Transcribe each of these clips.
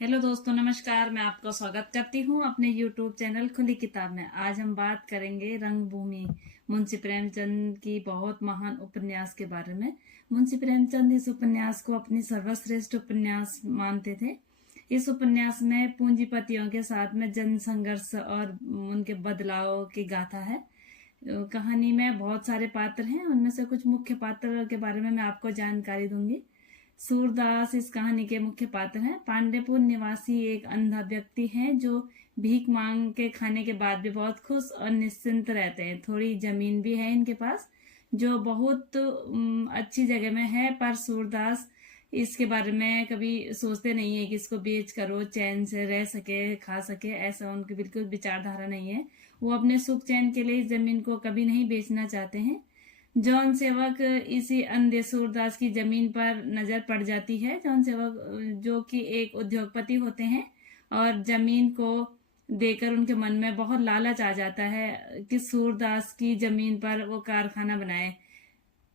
Hello दोस्तों, नमस्कार। मैं आपका स्वागत करती हूँ अपने YouTube चैनल खुली किताब में। आज हम बात करेंगे रंगभूमि, मुंशी प्रेमचंद की बहुत महान उपन्यास के बारे में। मुंशी प्रेमचंद इस उपन्यास को अपनी सर्वश्रेष्ठ उपन्यास मानते थे। इस उपन्यास में पूंजीपतियों के साथ में जन संघर्ष और उनके बदलाव की गाथा है। कहानी में बहुत सारे पात्र हैं, उनमें से कुछ मुख्य पात्र के बारे में मैं आपको जानकारी दूंगी। सूरदास इस कहानी के मुख्य पात्र हैं। पांडेपुर निवासी एक अंधा व्यक्ति हैं जो भीख मांग के खाने के बाद भी बहुत खुश और निश्चिंत रहते हैं। थोड़ी जमीन भी है इनके पास जो बहुत अच्छी जगह में है, पर सूरदास इसके बारे में कभी सोचते नहीं है कि इसको बेच कर वो चैन से रह सके, खा सके। ऐसा उनकी बिल्कुल विचारधारा नहीं है। वो अपने सुख चैन के लिए इस जमीन को कभी नहीं बेचना चाहते हैं। जॉन सेवक इसी अंधे सूरदास की जमीन पर नजर पड़ जाती है। जॉन सेवक जो कि एक उद्योगपति होते हैं और जमीन को देकर उनके मन में बहुत लालच आ जाता है कि सूरदास की जमीन पर वो कारखाना बनाए।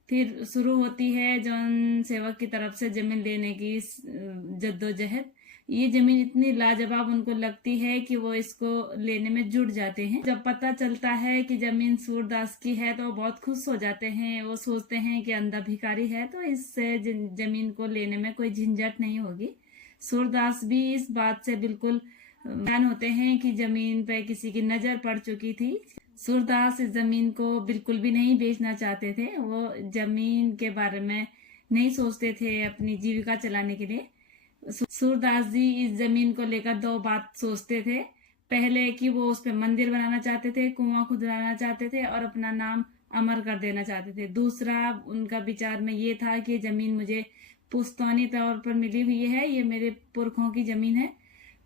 फिर शुरू होती है जॉन सेवक की तरफ से जमीन लेने की जद्दोजहद। ये जमीन इतनी लाजवाब उनको लगती है कि वो इसको लेने में जुट जाते हैं। जब पता चलता है कि जमीन सूरदास की है तो वो बहुत खुश हो जाते हैं। वो सोचते हैं कि अंधा भिखारी है तो इससे जमीन को लेने में कोई झंझट नहीं होगी। सूरदास भी इस बात से बिल्कुल ध्यान होते हैं कि जमीन पे किसी की नजर पड़ चुकी थी। सूरदास इस जमीन को बिल्कुल भी नहीं बेचना चाहते थे। वो जमीन के बारे में नहीं सोचते थे अपनी जीविका चलाने के लिए। सूरदास जी इस जमीन को लेकर दो बात सोचते थे। पहले कि वो उस पर मंदिर बनाना चाहते थे, कुआं खुदवाना चाहते थे और अपना नाम अमर कर देना चाहते थे। दूसरा उनका विचार में ये था कि जमीन मुझे पुश्तैनी तौर पर मिली हुई है, ये मेरे पुरखों की जमीन है,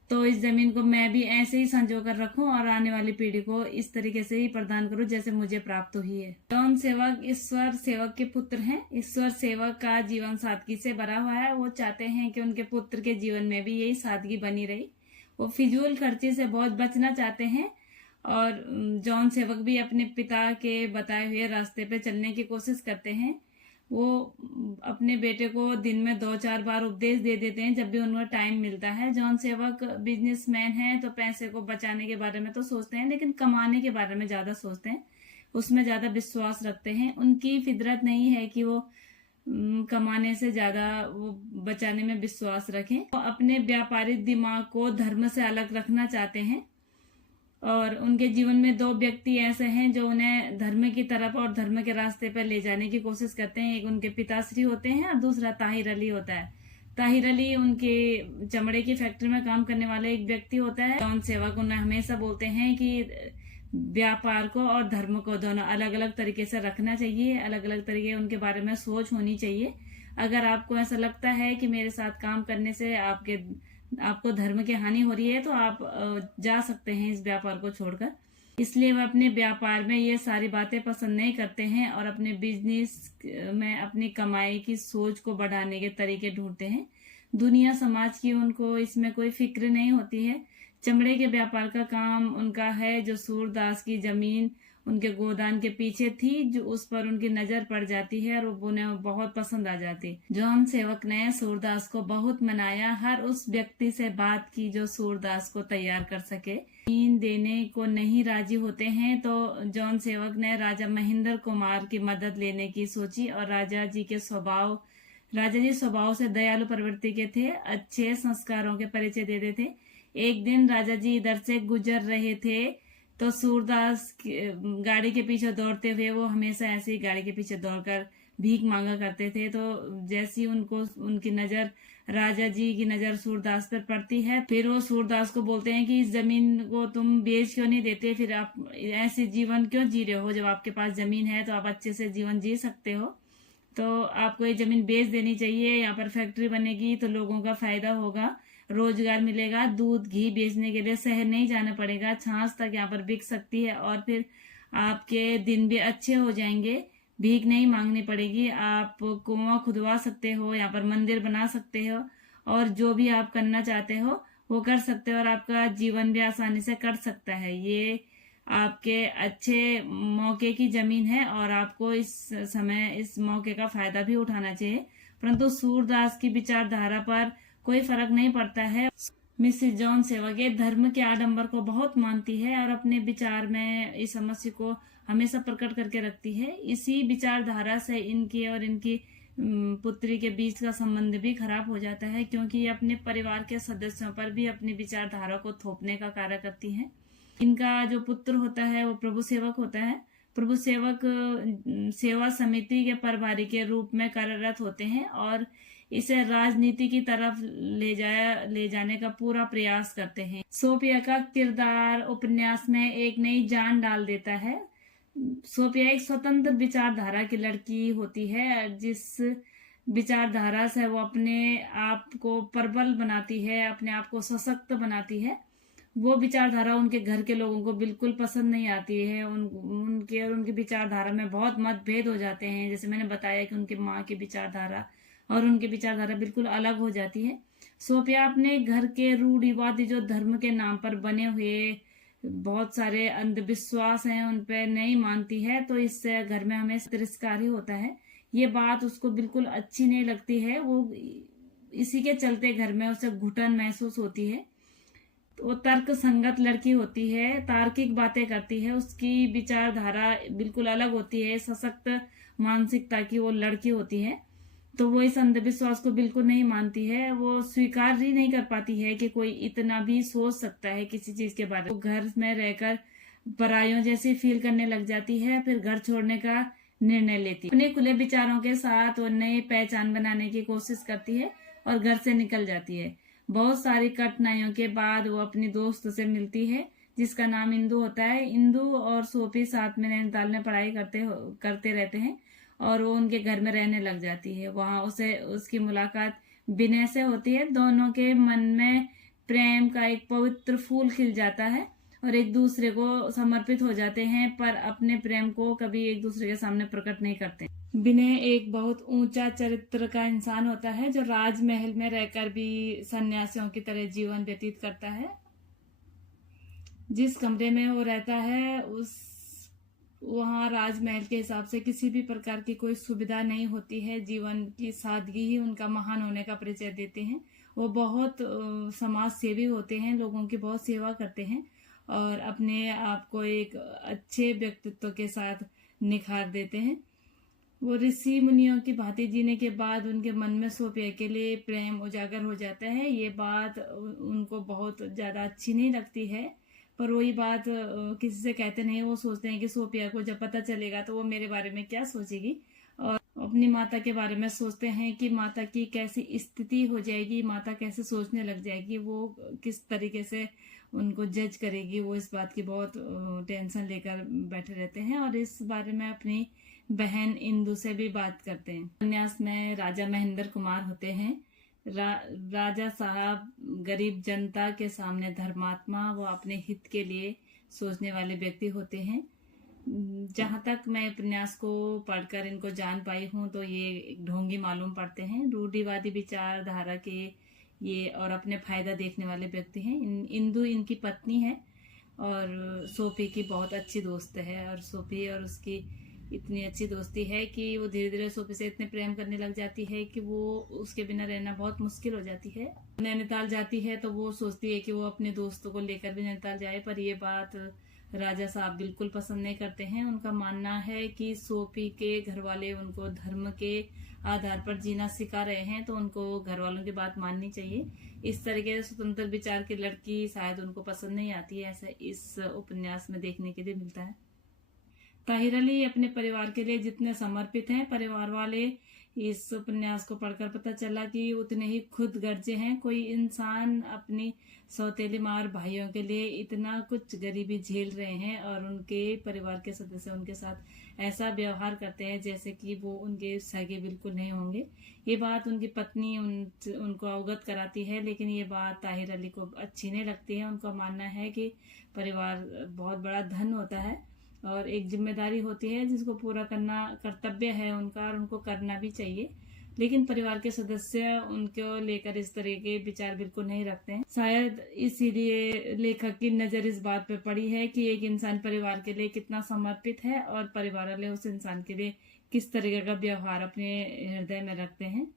तो इस जमीन को मैं भी ऐसे ही संजो कर रखूं और आने वाली पीढ़ी को इस तरीके से ही प्रदान करूं जैसे मुझे प्राप्त हुई है। जॉन सेवक ईश्वर सेवक के पुत्र हैं। ईश्वर सेवक का जीवन सादगी से भरा हुआ है। वो चाहते हैं कि उनके पुत्र के जीवन में भी यही सादगी बनी रही। वो फिजूल खर्चे से बहुत बचना चाहते हैं और जॉन सेवक भी अपने पिता के बताए हुए रास्ते पे चलने की कोशिश करते हैं। वो अपने बेटे को दिन में 2-4 बार उपदेश दे देते हैं जब भी उनको टाइम मिलता है। जॉन सेवक बिजनेसमैन हैं तो पैसे को बचाने के बारे में तो सोचते हैं, लेकिन कमाने के बारे में ज्यादा सोचते हैं, उसमें ज्यादा विश्वास रखते हैं। उनकी फितरत नहीं है कि वो कमाने से ज्यादा वो बचाने में विश्वास रखें। वो अपने व्यापारिक दिमाग को धर्म से अलग रखना चाहते हैं और उनके जीवन में दो व्यक्ति ऐसे हैं जो उन्हें धर्म की तरफ और धर्म के रास्ते पर ले जाने की कोशिश करते हैं। एक उनके पिताश्री होते हैं और दूसरा ताहिर अली होता है। ताहिर अली उनके चमड़े की फैक्ट्री में काम करने वाले एक व्यक्ति होता है। जॉन सेवक उन्हें हमेशा बोलते हैं कि व्यापार को और धर्म को दोनों अलग अलग तरीके से रखना चाहिए, अलग अलग तरीके उनके बारे में सोच होनी चाहिए। अगर आपको ऐसा लगता है कि मेरे साथ काम करने से आपको धर्म की हानि हो रही है तो आप जा सकते हैं इस व्यापार को छोड़कर। इसलिए वह अपने व्यापार में ये सारी बातें पसंद नहीं करते हैं और अपने बिजनेस में अपनी कमाई की सोच को बढ़ाने के तरीके ढूंढते हैं। दुनिया समाज की उनको इसमें कोई फिक्र नहीं होती है। चमड़े के व्यापार का काम उनका है। जो सूरदास की जमीन उनके गोदान के पीछे थी, जो उस पर उनकी नजर पड़ जाती है और उन्हें बहुत पसंद आ जाती। जॉन सेवक ने सूरदास को बहुत मनाया, हर उस व्यक्ति से बात की जो सूरदास को तैयार कर सके। जमीन देने को नहीं राजी होते हैं तो जॉन सेवक ने राजा महेंद्र कुमार की मदद लेने की सोची और राजा जी स्वभाव से दयालु प्रवृत्ति के थे, अच्छे संस्कारों के परिचय देते थे। एक दिन राजा जी इधर से गुजर रहे थे तो सूरदास गाड़ी के पीछे दौड़ते हुए, वो हमेशा ऐसे ही गाड़ी के पीछे दौड़कर भीख मांगा करते थे। तो जैसी उनकी नजर, राजा जी की नजर सूरदास पर पड़ती है, फिर वो सूरदास को बोलते हैं कि इस जमीन को तुम बेच क्यों नहीं देते, फिर आप ऐसे जीवन क्यों जी रहे हो, जब आपके पास जमीन है तो आप अच्छे से जीवन जी सकते हो, तो आपको ये जमीन बेच देनी चाहिए। यहाँ पर फैक्ट्री बनेगी तो लोगों का फायदा होगा, रोजगार मिलेगा, दूध घी बेचने के लिए शहर नहीं जाना पड़ेगा, छाछ तक यहाँ पर बिक सकती है और फिर आपके दिन भी अच्छे हो जाएंगे, भीख नहीं मांगनी पड़ेगी, आप कुआं खुदवा सकते हो, यहाँ पर मंदिर बना सकते हो और जो भी आप करना चाहते हो वो कर सकते हो और आपका जीवन भी आसानी से कट सकता है। ये आपके अच्छे मौके की जमीन है और आपको इस समय इस मौके का फायदा भी उठाना चाहिए। परंतु सूरदास की विचारधारा पर कोई फर्क नहीं पड़ता है। मिसेस जॉन सेवक ये धर्म के आडंबर को बहुत मानती है और अपने विचार में इस समस्या को हमेशा प्रकट करके रखती है। इसी विचारधारा से इनकी और इनकी पुत्री के बीच का संबंध भी खराब हो जाता है, क्योंकि ये अपने परिवार के सदस्यों पर भी अपनी विचारधारा को थोपने का कार्य करती हैं। इनका जो पुत्र होता है वो प्रभु सेवक होता है। प्रभु सेवक सेवा समिति के प्रभारी के रूप में कार्यरत होते हैं और इसे राजनीति की तरफ ले जाने का पूरा प्रयास करते हैं। सोफिया का किरदार उपन्यास में एक नई जान डाल देता है। सोफिया एक स्वतंत्र विचारधारा की लड़की होती है, जिस विचारधारा से वो अपने आप को प्रबल बनाती है, अपने आप को सशक्त बनाती है। वो विचारधारा उनके घर के लोगों को बिल्कुल पसंद नहीं आती है। उनके और उनकी विचारधारा में बहुत मतभेद हो जाते हैं। जैसे मैंने बताया कि उनकी माँ की विचारधारा और उनकी विचारधारा बिल्कुल अलग हो जाती है। सोफिया अपने घर के रूढ़िवादी जो धर्म के नाम पर बने हुए बहुत सारे अंधविश्वास हैं उन पर नहीं मानती है, तो इससे घर में हमेशा तिरस्कार ही होता है। ये बात उसको बिल्कुल अच्छी नहीं लगती है। वो इसी के चलते घर में उसे घुटन महसूस होती है। वो तर्क संगत लड़की होती है, तार्किक बातें करती है, उसकी विचारधारा बिल्कुल अलग होती है, सशक्त मानसिकता की वो लड़की होती है। तो वो इस अंधविश्वास को बिल्कुल नहीं मानती है। वो स्वीकार ही नहीं कर पाती है कि कोई इतना भी सोच सकता है किसी चीज के बारे में। वो घर में रहकर परायों जैसी फील करने लग जाती है, फिर घर छोड़ने का निर्णय लेती है। अपने खुले विचारों के साथ वो नई पहचान बनाने की कोशिश करती है और घर से निकल जाती है। बहुत सारी कठिनाइयों के बाद वो अपनी दोस्त से मिलती है, जिसका नाम इंदु होता है। इंदु और सोफी साथ में नैनीताल में पढ़ाई करते रहते हैं और वो उनके घर में रहने लग जाती है। वहां उसकी मुलाकात विनय से होती है। दोनों के मन में प्रेम का एक पवित्र फूल खिल जाता है और एक दूसरे को समर्पित हो जाते हैं, पर अपने प्रेम को कभी एक दूसरे के सामने प्रकट नहीं करते। विनय एक बहुत ऊंचा चरित्र का इंसान होता है, जो राजमहल में रहकर भी सन्यासियों की तरह जीवन व्यतीत करता है। जिस कमरे में वो रहता है वहाँ राजमहल के हिसाब से किसी भी प्रकार की कोई सुविधा नहीं होती है। जीवन की सादगी ही उनका महान होने का परिचय देते हैं। वो बहुत समाज सेवी होते हैं, लोगों की बहुत सेवा करते हैं और अपने आप को एक अच्छे व्यक्तित्व के साथ निखार देते हैं। वो ऋषि मुनियों की भांति जीने के बाद उनके मन में सोफिया के लिए प्रेम उजागर हो जाता है। ये बात उनको बहुत ज्यादा अच्छी नहीं लगती है, पर वही बात किसी से कहते नहीं। वो सोचते हैं कि सोफिया को जब पता चलेगा तो वो मेरे बारे में क्या सोचेगी, और अपनी माता के बारे में सोचते हैं कि माता की कैसी स्थिति हो जाएगी, माता कैसे सोचने लग जाएगी, वो किस तरीके से उनको जज करेगी। वो इस बात की बहुत टेंशन लेकर बैठे रहते हैं और इस बारे में अपनी बहन इंदु से भी बात करते हैं। उपन्यास में राजा महेंद्र कुमार होते हैं। राजा साहब गरीब जनता के सामने धर्मात्मा व अपने हित के लिए सोचने वाले व्यक्ति होते हैं। जहां तक मैं उपन्यास को पढ़कर इनको जान पाई हूँ तो ये एक ढोंगी मालूम पड़ते हैं, रूढ़िवादी विचारधारा के ये और अपने फायदा देखने वाले व्यक्ति हैं। इंदु इनकी पत्नी है और सोफी की बहुत अच्छी दोस्त है, और सोफी और उसकी इतनी अच्छी दोस्ती है कि वो धीरे धीरे सोफी से इतने प्रेम करने लग जाती है कि वो उसके बिना रहना बहुत मुश्किल हो जाती है। नैनीताल जाती है तो वो सोचती है कि वो अपने दोस्तों को लेकर भी नैनीताल जाए, पर ये बात राजा साहब बिल्कुल पसंद नहीं करते हैं। उनका मानना है कि सोफी के घर वाले उनको धर्म के आधार पर जीना सिखा रहे हैं, तो उनको घर वालों की बात माननी चाहिए। इस तरीके से स्वतंत्र विचार की लड़की शायद उनको पसंद नहीं आती है, ऐसा इस उपन्यास में देखने के लिए मिलता है। ताहिर अली अपने परिवार के लिए जितने समर्पित हैं, परिवार वाले इस उपन्यास को पढ़कर पता चला कि उतने ही खुद गर्जे हैं। कोई इंसान अपनी सौतेली माँ और भाइयों के लिए इतना कुछ गरीबी झेल रहे हैं और उनके परिवार के सदस्य उनके साथ ऐसा व्यवहार करते हैं जैसे कि वो उनके सगे बिल्कुल नहीं होंगे। ये बात उनकी पत्नी उनको अवगत कराती है, लेकिन ये बात ताहिर अली को अच्छी नहीं लगती है। उनका मानना है कि परिवार बहुत बड़ा धन होता है और एक जिम्मेदारी होती है जिसको पूरा करना कर्तव्य है उनका, और उनको करना भी चाहिए। लेकिन परिवार के सदस्य उनको लेकर इस तरह के विचार बिल्कुल नहीं रखते हैं। शायद इसीलिए लेखक की नजर इस बात पर पड़ी है कि एक इंसान परिवार के लिए कितना समर्पित है और परिवार वाले उस इंसान के लिए किस तरीके का व्यवहार अपने हृदय में रखते हैं।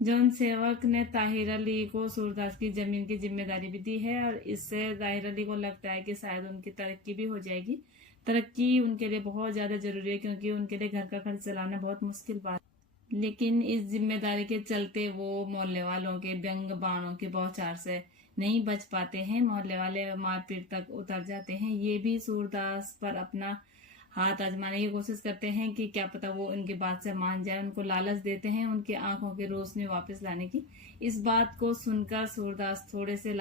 जॉन सेवक ने ताहिर अली को सूरदास की जमीन की जिम्मेदारी भी दी है और इससे ताहिर अली को लगता है कि शायद उनकी तरक्की भी हो जाएगी। तरक्की उनके लिए बहुत ज्यादा जरूरी है क्योंकि उनके लिए घर का खर्च चलाना बहुत मुश्किल बात। लेकिन इस जिम्मेदारी के चलते वो मोहल्ले वालों के व्यंग बाणों के बौछार से नहीं बच पाते हैं। मोहल्ले वाले मारपीट तक उतर जाते हैं। ये भी सूरदास पर अपना हाथ आजमाने की कोशिश करते हैं कि क्या पता वो उनकी बात से मान जाए। उनको लालच देते हैं उनकी आंखों की रोशनी वापस लाने की। इस बात को सुनकर सूरदास थोड़े से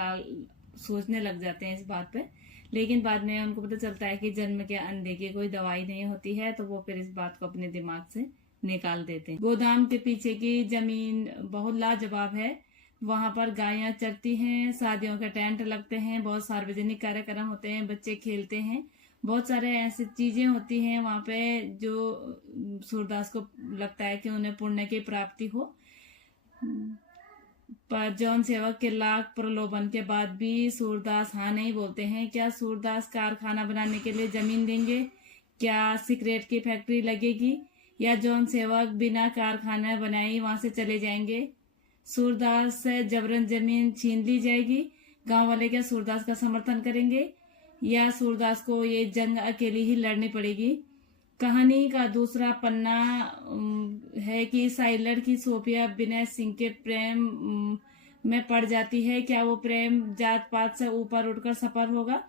सोचने लग जाते हैं इस बात पे। लेकिन बाद में उनको पता चलता है कि जन्म के अंधे की कोई दवाई नहीं होती है, तो वो फिर इस बात को अपने दिमाग से निकाल देते हैं। गोदाम के पीछे की जमीन बहुत लाजवाब है। वहां पर गायें चरती हैं, शादियों के टेंट लगते हैं, बहुत सार्वजनिक कार्यक्रम होते हैं, बच्चे खेलते हैं, बहुत सारे ऐसी चीजें होती हैं वहां पे जो सूरदास को लगता है कि उन्हें पुण्य की प्राप्ति हो। पर जॉन सेवक के लाख प्रलोभन के बाद भी सूरदास हाँ नहीं बोलते हैं। क्या सूरदास कारखाना बनाने के लिए जमीन देंगे? क्या सिगरेट की फैक्ट्री लगेगी? या जॉन सेवक बिना कारखाना बनाए वहां से चले जाएंगे? सूरदास से जबरन जमीन छीन ली जाएगी? गांव वाले क्या सूरदास का समर्थन करेंगे या सूरदास को ये जंग अकेली ही लड़नी पड़ेगी? कहानी का दूसरा पन्ना है कि साई लड़की सोफिया विनय सिंह के प्रेम में पड़ जाती है। क्या वो प्रेम जात पात से ऊपर उठकर सफल होगा?